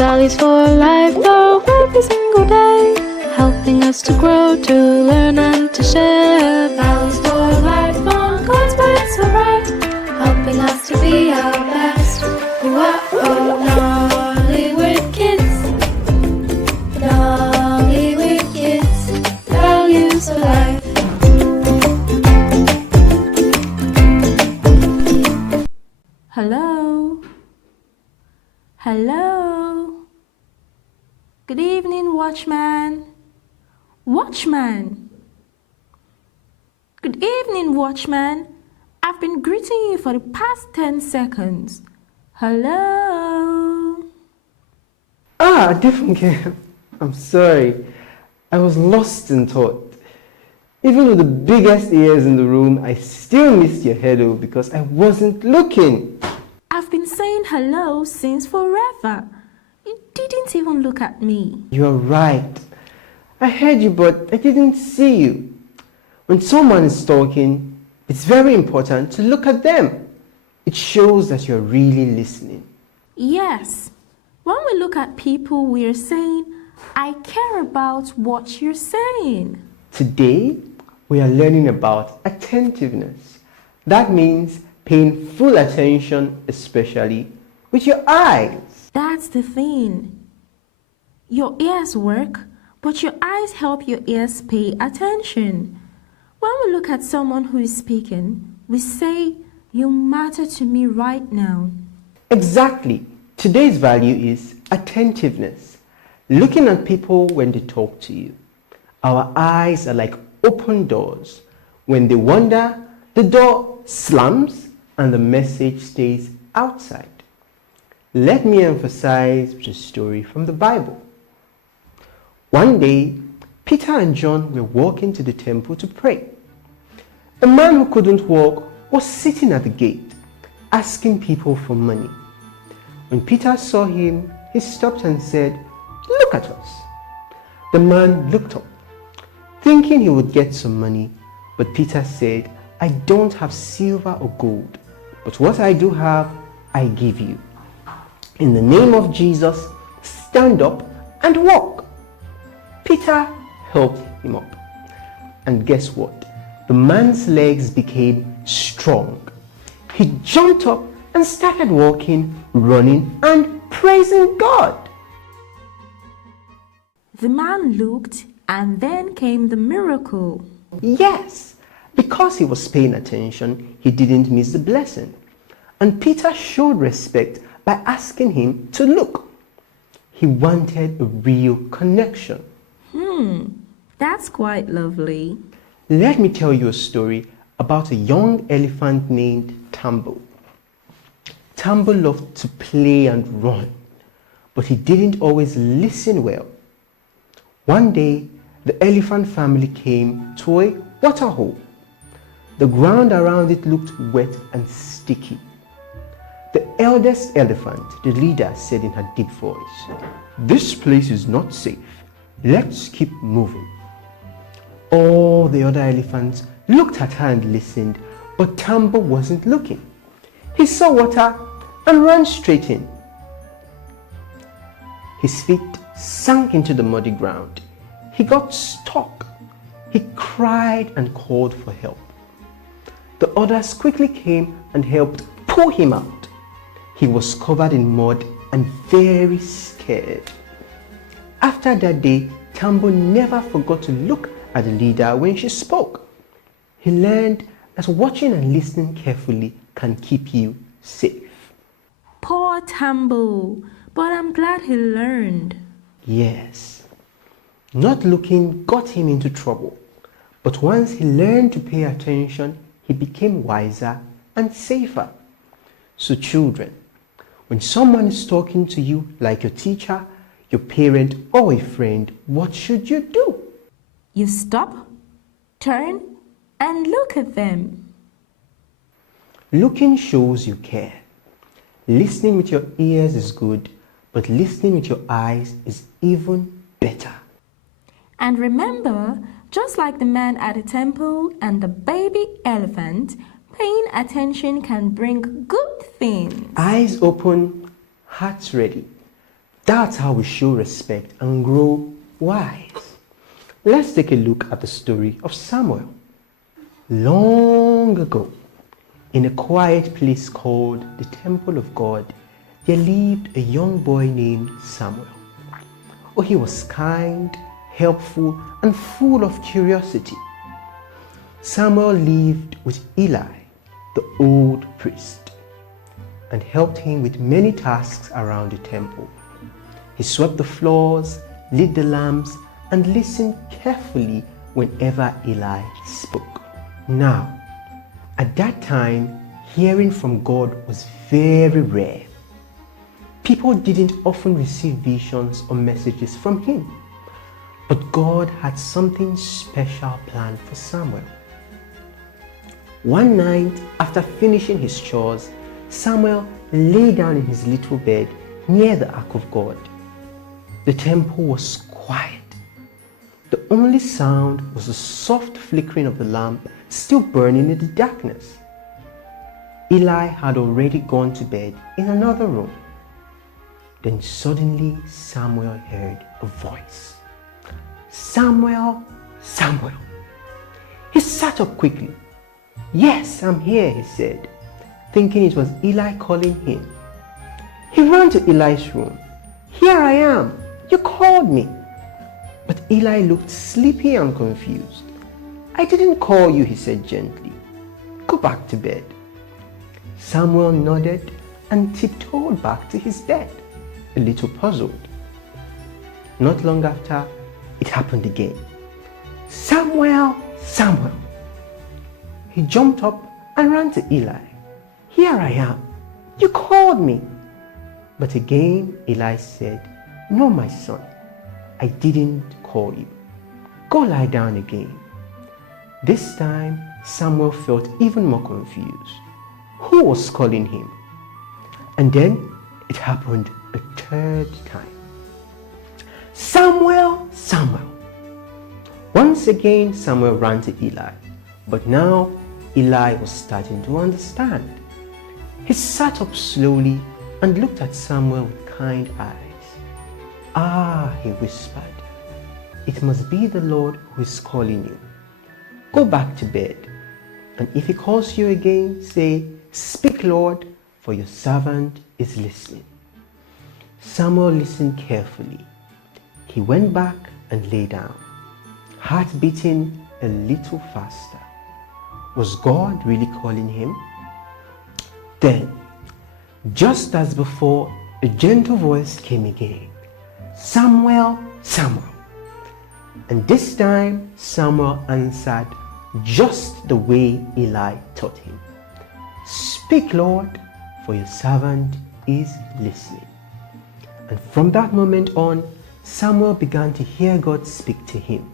Values for life, though, every single day, helping us to grow, to learn and to share. Values for life, on God's words so bright, helping us to be our best. Whoa, Nollywood kids, Nollywood kids, values for life. Hello? Hello? Good evening, watchman. Watchman! Good evening, watchman. I've been greeting you for the past 10 seconds. Hello? Adefunke, I'm sorry. I was lost in thought. Even with the biggest ears in the room, I still missed your hello because I wasn't looking. I've been saying hello since forever. You didn't even look at me. You're right. I heard you, but I didn't see you. When someone is talking, it's very important to look at them. It shows that you're really listening. Yes. When we look at people, we're saying, I care about what you're saying. Today, we are learning about attentiveness. That means paying full attention, especially with your eyes. That's the thing. Your ears work, but your eyes help your ears pay attention. When we look at someone who is speaking, we say, you matter to me right now. Exactly. Today's value is attentiveness. Looking at people when they talk to you. Our eyes are like open doors. When they wander, the door slams and the message stays outside. Let me emphasize with a story from the Bible. One day, Peter and John were walking to the temple to pray. A man who couldn't walk was sitting at the gate, asking people for money. When Peter saw him, he stopped and said, "Look at us." The man looked up, thinking he would get some money, but Peter said, "I don't have silver or gold, but what I do have, I give you. In the name of Jesus, stand up and walk." Peter helped him up. And guess what? The man's legs became strong. He jumped up and started walking, running, and praising God. The man looked, and then came the miracle. Yes, because he was paying attention, he didn't miss the blessing. And Peter showed respect by asking him to look. He wanted a real connection. That's quite lovely. Let me tell you a story about a young elephant named Tambo. Tambo loved to play and run, but he didn't always listen well. One day, the elephant family came to a water hole. The ground around it looked wet and sticky. The eldest elephant, the leader, said in her deep voice, "This place is not safe. Let's keep moving." All the other elephants looked at her and listened, but Tambo wasn't looking. He saw water and ran straight in. His feet sank into the muddy ground. He got stuck. He cried and called for help. The others quickly came and helped pull him out. He was covered in mud and very scared. After that day, Tambo never forgot to look at the leader when she spoke. He learned that watching and listening carefully can keep you safe. Poor Tambo, but I'm glad he learned. Yes, not looking got him into trouble, but once he learned to pay attention, he became wiser and safer. So children, when someone is talking to you like your teacher, your parent, or a friend, what should you do? You stop, turn, and look at them. Looking shows you care. Listening with your ears is good, but listening with your eyes is even better. And remember, just like the man at the temple and the baby elephant, paying attention can bring good things. Eyes open, hearts ready. That's how we show respect and grow wise. Let's take a look at the story of Samuel. Long ago, in a quiet place called the Temple of God, there lived a young boy named Samuel. Oh, he was kind, helpful, and full of curiosity. Samuel lived with Eli, the old priest, and helped him with many tasks around the temple. He swept the floors, lit the lamps, and listened carefully whenever Eli spoke. Now, at that time, hearing from God was very rare. People didn't often receive visions or messages from him. But God had something special planned for Samuel. One night, after finishing his chores, Samuel lay down in his little bed near the ark of God. The temple was quiet. The only sound was the soft flickering of the lamp still burning in the darkness. Eli had already gone to bed in another room. Then suddenly Samuel heard a voice. Samuel, Samuel. He sat up quickly. Yes, I'm here, he said, thinking it was Eli calling him. He ran to Eli's room. Here I am. You called me. But Eli looked sleepy and confused. I didn't call you, he said gently. Go back to bed. Samuel nodded and tiptoed back to his bed, a little puzzled. Not long after, it happened again. Samuel, Samuel. He jumped up and ran to Eli. Here I am. You called me. But again, Eli said, No, my son, I didn't call you. Go lie down again. This time, Samuel felt even more confused. Who was calling him? And then it happened a third time. Samuel, Samuel. Once again, Samuel ran to Eli. But now, Eli was starting to understand. He sat up slowly and looked at Samuel with kind eyes. Ah, he whispered, it must be the Lord who is calling you. Go back to bed, and if he calls you again, say, Speak, Lord, for your servant is listening. Samuel listened carefully. He went back and lay down, heart beating a little faster. Was God really calling him? Then, just as before, a gentle voice came again. Samuel, Samuel. And this time, Samuel answered just the way Eli taught him. Speak, Lord, for your servant is listening. And from that moment on, Samuel began to hear God speak to him.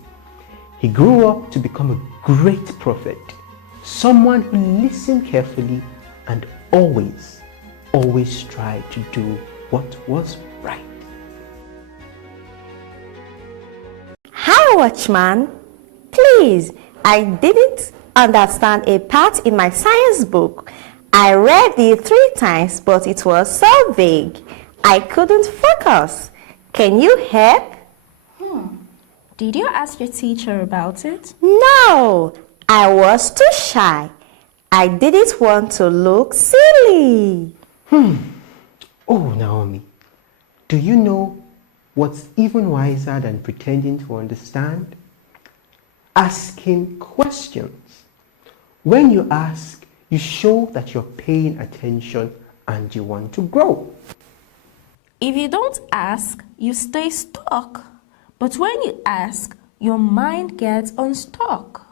He grew up to become a great prophet, someone who listened carefully and always tried to do what was right. Hi, Watchman. Please, I didn't understand a part in my science book. I read it 3 times, but it was so vague. I couldn't focus. Can you help? Did you ask your teacher about it? No, I was too shy. I didn't want to look silly. Oh, Naomi, do you know what's even wiser than pretending to understand? Asking questions. When you ask, you show that you're paying attention and you want to grow. If you don't ask, you stay stuck. But when you ask, your mind gets unstuck.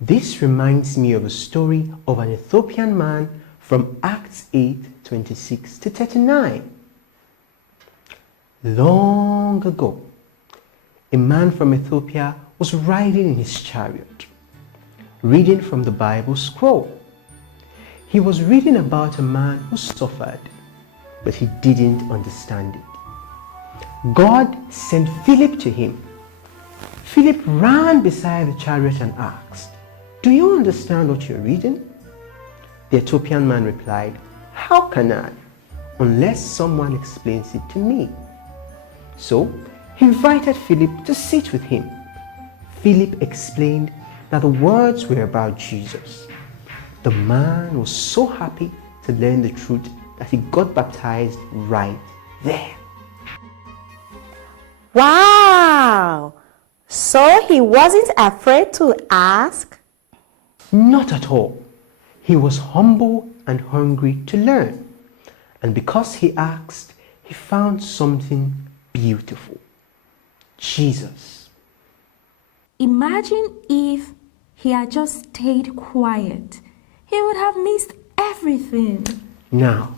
This reminds me of a story of an Ethiopian man from Acts 8:26-39. Long ago, a man from Ethiopia was riding in his chariot, reading from the Bible scroll. He was reading about a man who suffered, but he didn't understand it. God sent Philip to him. Philip ran beside the chariot and asked, Do you understand what you're reading? The Ethiopian man replied, How can I? unless someone explains it to me. So he invited Philip to sit with him. Philip explained that the words were about Jesus. The man was so happy to learn the truth that he got baptized right there. Wow! So he wasn't afraid to ask? Not at all. He was humble and hungry to learn. And because he asked, he found something beautiful. Jesus. Imagine if he had just stayed quiet. He would have missed everything. Now,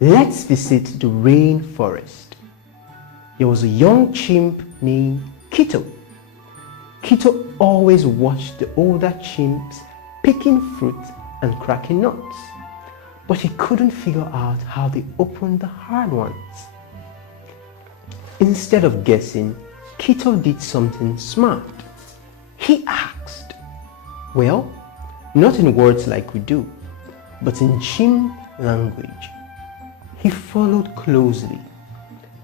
let's visit the rainforest. There was a young chimp named Kito. Kito always watched the older chimps picking fruit and cracking nuts, but he couldn't figure out how they opened the hard ones. Instead of guessing, Kito did something smart. He asked. Well, not in words like we do, but in chimp language. He followed closely,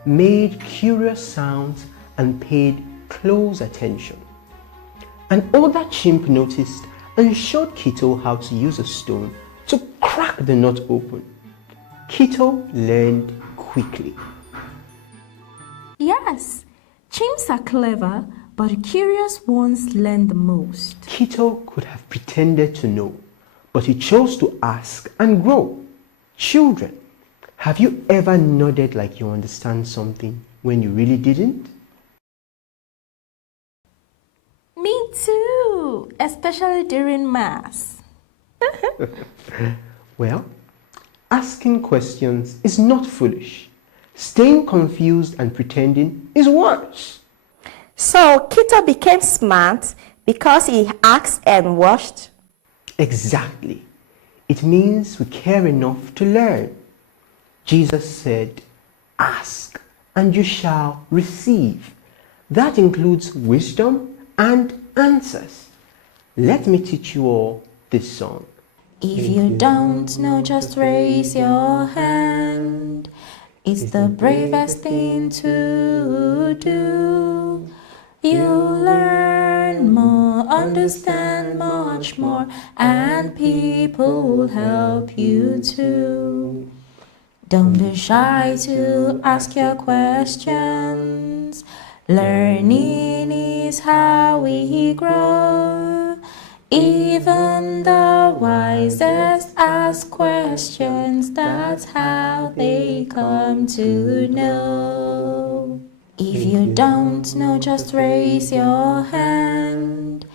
made curious sounds, and paid close attention. An older chimp noticed and showed Kito how to use a stone to crack the nut open. Kito learned quickly. Yes, chimps are clever, but the curious ones learn the most. Kito could have pretended to know, but he chose to ask and grow. Children, have you ever nodded like you understand something when you really didn't? Me too, especially during Mass. Well, asking questions is not foolish. Staying confused and pretending is worse. So Kito became smart because he asked and watched? Exactly. It means we care enough to learn. Jesus said, ask and you shall receive. That includes wisdom and answers. Let me teach you all this song. If you don't know, just raise your hand. It's the bravest thing to do. You'll learn more, understand much more, and people will help you too. Don't be shy to ask your questions. Learning is how we grow. Even the wisest ask questions, that's how they come to know. If you don't know, just raise your hand.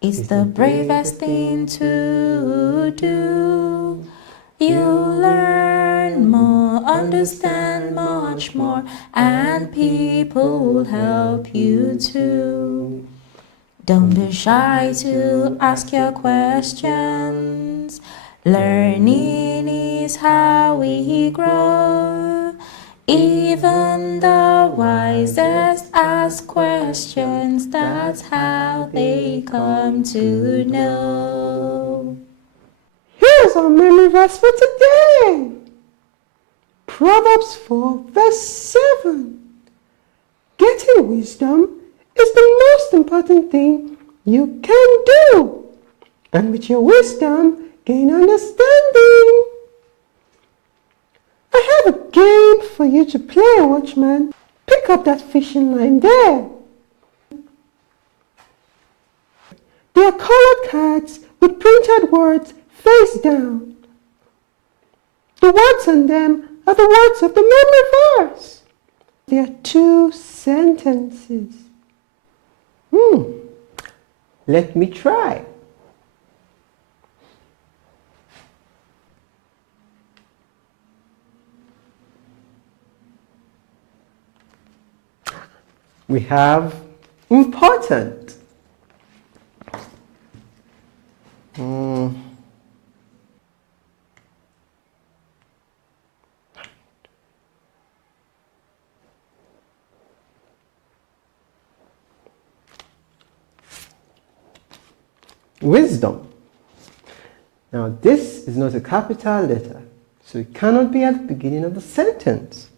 It's the bravest thing to do. You'll learn more, understand much more, and people will help you too. Don't be shy to ask your questions. Learning is how we grow. Even the wisest ask questions, that's how they come to know. Here's our memory verse for today. Proverbs 4 verse 7. Getting wisdom is the most important thing you can do. And with your wisdom, gain understanding. I have a game for you to play, Watchman. Pick up that fishing line there. They are colored cards with printed words face down. The words on them are the words of the memory verse. There are 2 sentences. Let me try. We have important. Wisdom. Now this is not a capital letter, So it cannot be at the beginning of the sentence.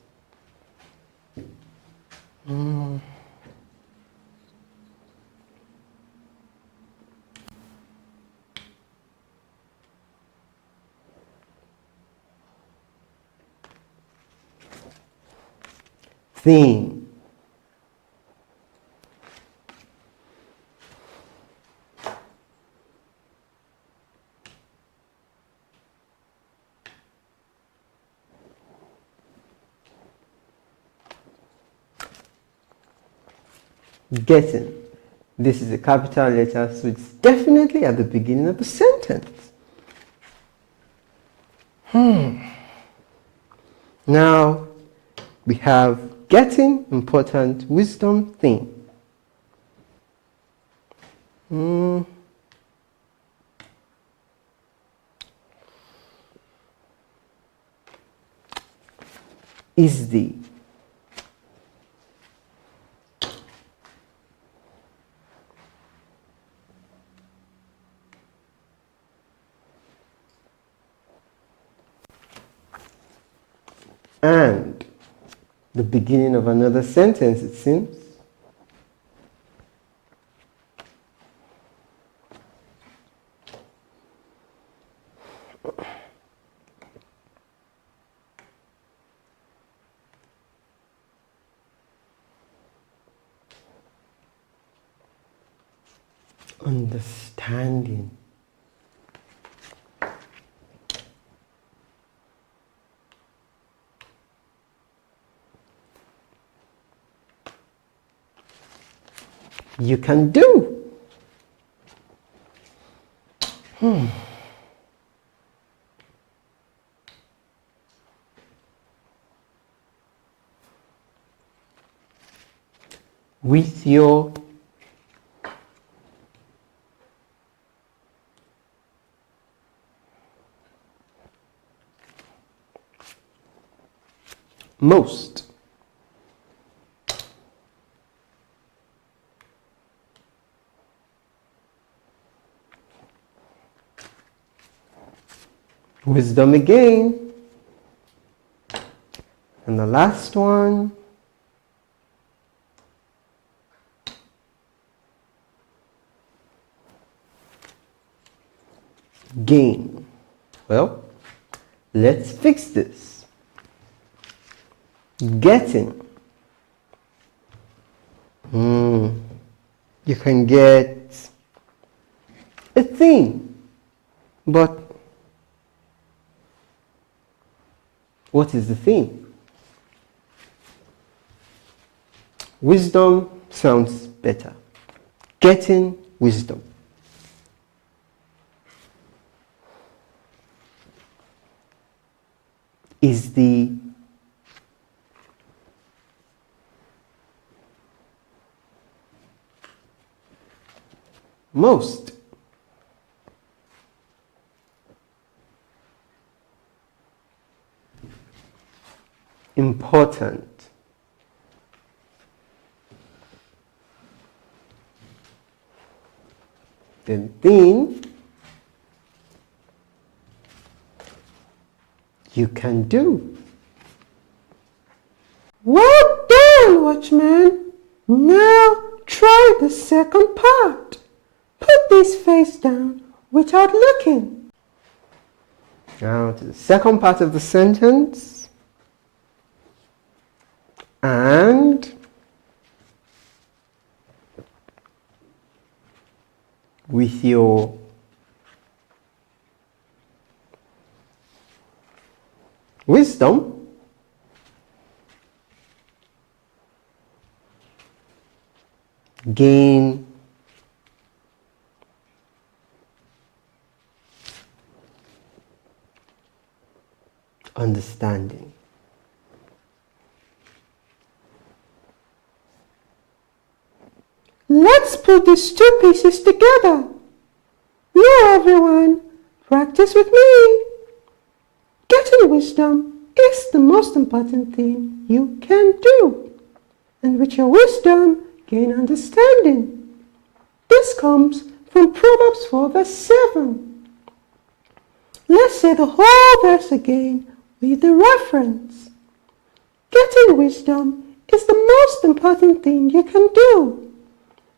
Theme. Getting. This is a capital letter, so it's definitely at the beginning of the sentence. Now, we have getting, important, wisdom, theme. Is the. And the beginning of another sentence, it seems. Understanding. You can do. With your most. Wisdom again. And the last one. Gain. Well, let's fix this. Getting. You can get a thing, but what is the thing? Wisdom sounds better. Getting wisdom. Is the most important. The thing you can do. Well done, watchman. Now try the second part. Put this face down without looking. Now to the second part of the sentence. And with your wisdom, gain understanding. Let's put these two pieces together. Now everyone, practice with me. Getting wisdom is the most important thing you can do. And with your wisdom, gain understanding. This comes from Proverbs 4 verse 7. Let's say the whole verse again with the reference. Getting wisdom is the most important thing you can do.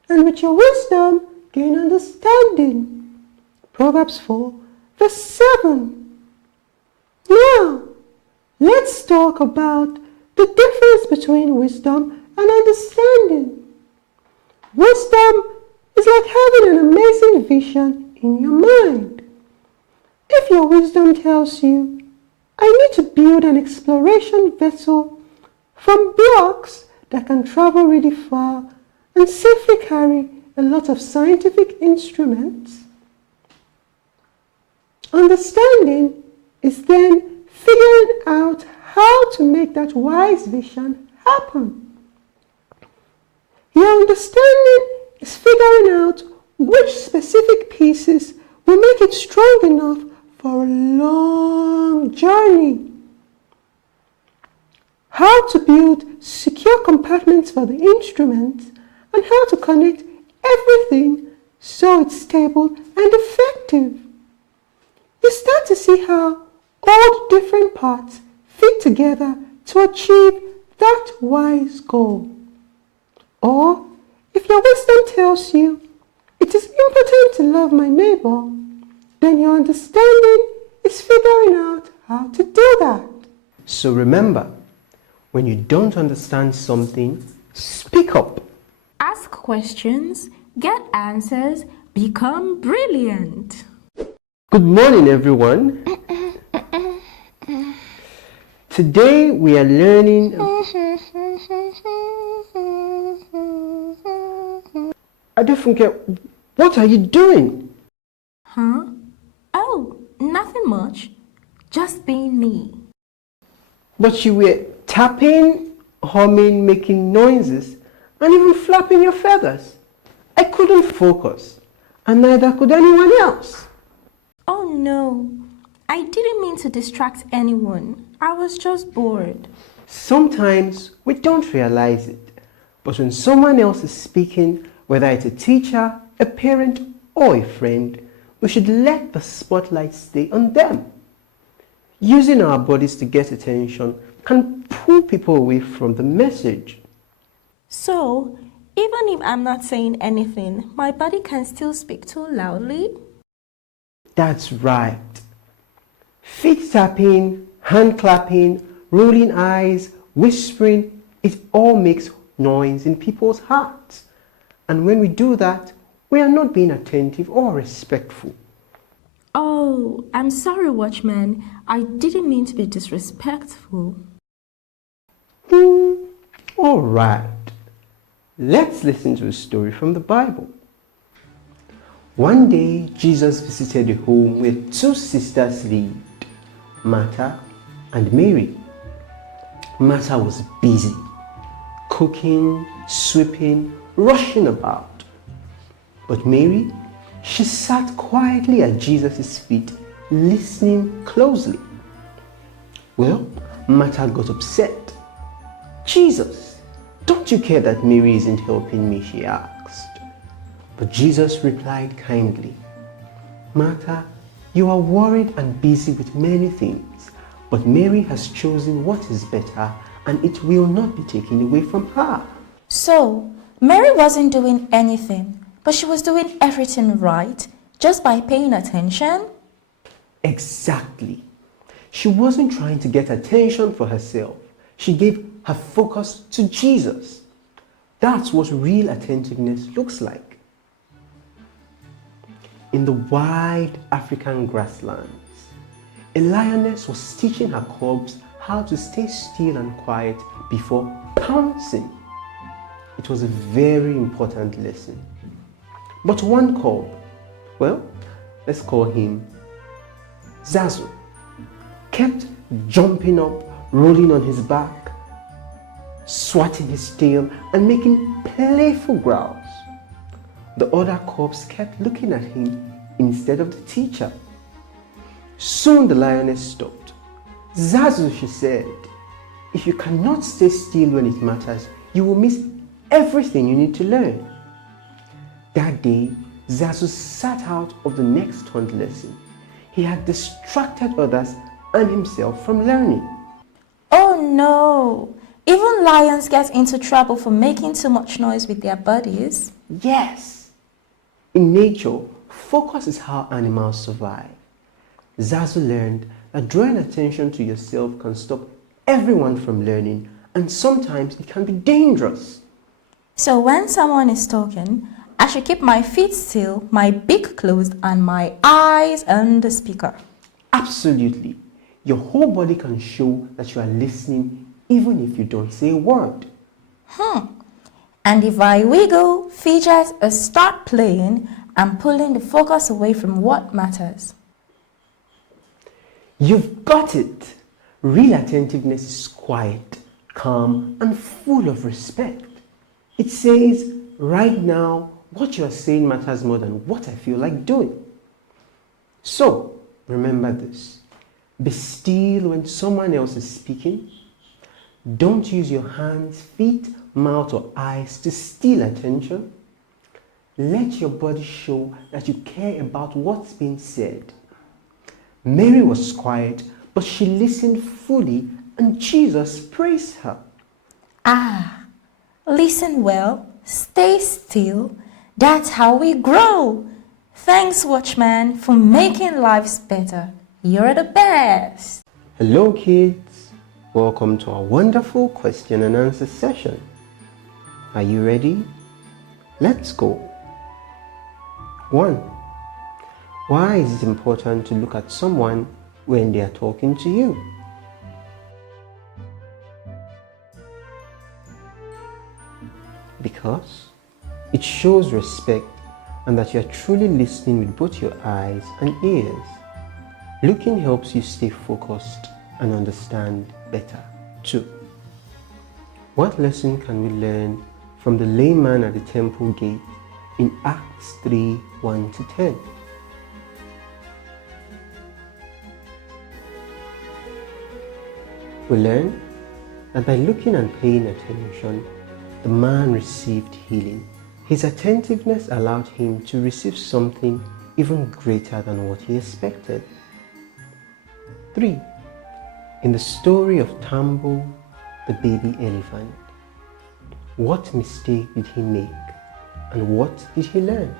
And with your wisdom, gain understanding. Proverbs 4, verse 7. Now, let's talk about the difference between wisdom and understanding. Wisdom is like having an amazing vision in your mind. If your wisdom tells you, I need to build an exploration vessel from blocks that can travel really far and safely carry a lot of scientific instruments, understanding is then figuring out how to make that wise vision happen. Your understanding is figuring out which specific pieces will make it strong enough for a long journey. How to build secure compartments for the instruments and how to connect everything so it's stable and effective. You start to see how all the different parts fit together to achieve that wise goal. Or, if your wisdom tells you it is important to love my neighbor, then your understanding is figuring out how to do that. So remember, when you don't understand something, speak up. Ask questions, get answers, become brilliant. Good morning, everyone. Today we are learning. Adefunke, what are you doing? Huh? Oh, nothing much. Just being me. But you were tapping, humming, making noises, and even flapping your feathers. I couldn't focus, and neither could anyone else. Oh no, I didn't mean to distract anyone. I was just bored. Sometimes we don't realize it, but when someone else is speaking, whether it's a teacher, a parent, or a friend, we should let the spotlight stay on them. Using our bodies to get attention can pull people away from the message. So, even if I'm not saying anything, my body can still speak too loudly? That's right. Feet tapping, hand clapping, rolling eyes, whispering, it all makes noise in people's hearts. And when we do that, we are not being attentive or respectful. Oh, I'm sorry, Watchman. I didn't mean to be disrespectful. All right. Let's listen to a story from the Bible. One day, Jesus visited a home where two sisters lived, Martha and Mary. Martha was busy, cooking, sweeping, rushing about. But Mary, she sat quietly at Jesus' feet, listening closely. Well, Martha got upset. Jesus, don't you care that Mary isn't helping me? She asked. But Jesus replied kindly, Martha, you are worried and busy with many things, but Mary has chosen what is better, and it will not be taken away from her. So, Mary wasn't doing anything, but she was doing everything right just by paying attention? Exactly. She wasn't trying to get attention for herself. She gave her focus to Jesus. That's what real attentiveness looks like. In the wide African grasslands, a lioness was teaching her cubs how to stay still and quiet before pouncing. It was a very important lesson. But one cub, well, let's call him Zazu, kept jumping up, rolling on his back, swatting his tail, and making playful growls. The other cubs kept looking at him instead of the teacher. Soon the lioness stopped. Zazu, she said, if you cannot stay still when it matters, you will miss everything you need to learn. That day, Zazu sat out of the next hunt lesson. He had distracted others and himself from learning. Oh no! Even lions get into trouble for making too much noise with their bodies. Yes! In nature, focus is how animals survive. Zazu learned that drawing attention to yourself can stop everyone from learning, and sometimes it can be dangerous. So when someone is talking, I should keep my feet still, my beak closed, and my eyes on the speaker. Absolutely. Your whole body can show that you are listening even if you don't say a word. And if I wiggle, fidget, or start playing, I'm pulling the focus away from what matters. You've got it! Real attentiveness is quiet, calm, and full of respect. It says, right now, what you are saying matters more than what I feel like doing. So, remember this. Be still when someone else is speaking. Don't use your hands, feet, mouth, or eyes to steal attention. Let your body show that you care about what's being said. Mary was quiet, but she listened fully, and Jesus praised her. Listen well, stay still. That's how we grow. Thanks, Watchman, for making lives better. You're the best. Hello kids, welcome to our wonderful question and answer session. Are you ready? Let's go. 1. Why is it important to look at someone when they are talking to you? Because it shows respect and that you are truly listening with both your eyes and ears. Looking helps you stay focused and understand better. 2. What lesson can we learn from the lame man at the temple gate in Acts 3, 1-10? We learn that by looking and paying attention, the man received healing. His attentiveness allowed him to receive something even greater than what he expected. 3. In the story of Tambo, the baby elephant, what mistake did he make and what did he learn?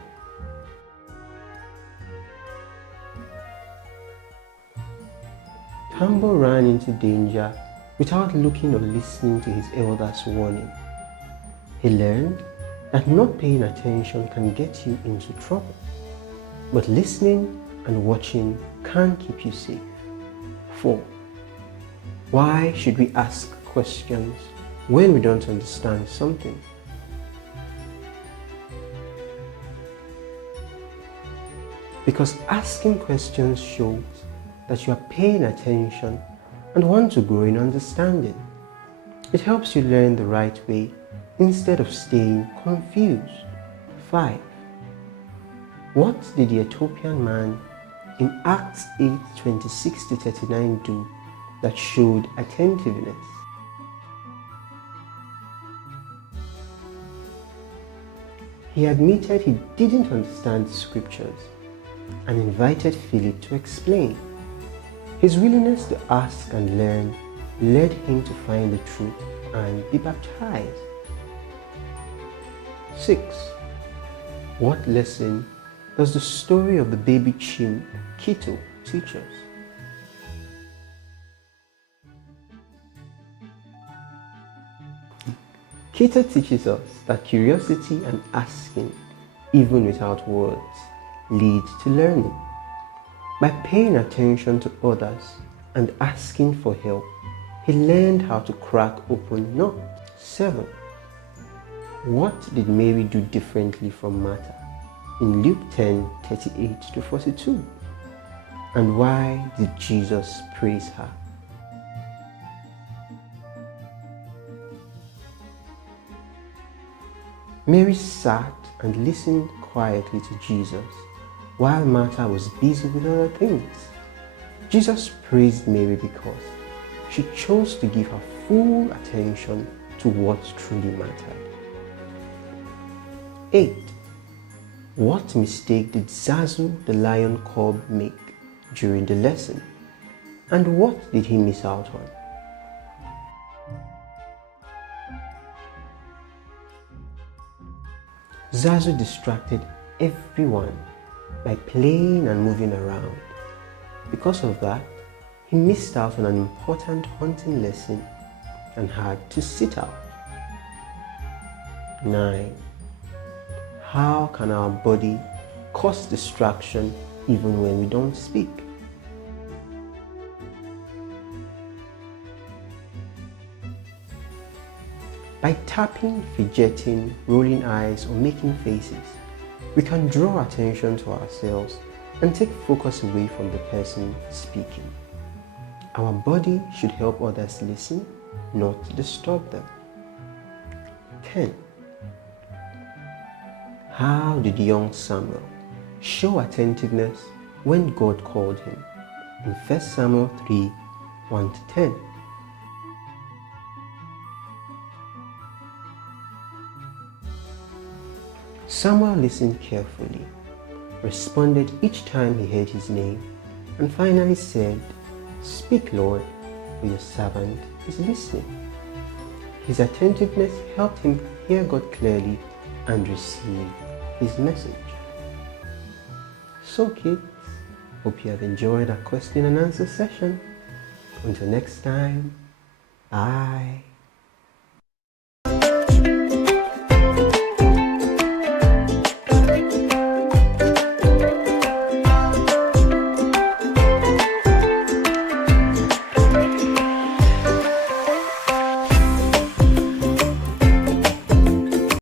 Tambo ran into danger without looking or listening to his elders' warning. He learned that not paying attention can get you into trouble, but listening and watching can keep you safe. 4. Why should we ask questions when we don't understand something? Because asking questions shows that you are paying attention and want to grow in understanding. It helps you learn the right way instead of staying confused. 5. What did the Ethiopian man in Acts 8:26-39 do that showed attentiveness? He admitted he didn't understand the scriptures and invited Philip to explain. His willingness to ask and learn led him to find the truth and be baptized. 6. What lesson does the story of the baby chimp, Kito, teach us? Kito teaches us that curiosity and asking, even without words, leads to learning. By paying attention to others and asking for help, he learned how to crack open nuts. 7. What did Mary do differently from Martha in Luke 10:38-42? And why did Jesus praise her? Mary sat and listened quietly to Jesus while Martha was busy with other things. Jesus praised Mary because she chose to give her full attention to what truly mattered. 8. What mistake did Zazu the lion cub make during the lesson? And what did he miss out on? Zazu distracted everyone by playing and moving around. Because of that, he missed out on an important hunting lesson and had to sit out. 9. How can our body cause distraction even when we don't speak? By tapping, fidgeting, rolling eyes, or making faces, we can draw attention to ourselves and take focus away from the person speaking. Our body should help others listen, not disturb them. 10. How did young Samuel show attentiveness when God called him? In 1 Samuel 3, 1-10. Samuel listened carefully, responded each time he heard his name, and finally said, "Speak, Lord, for your servant is listening." His attentiveness helped him hear God clearly and receive his message. So kids, hope you have enjoyed our question and answer session. Until next time, bye.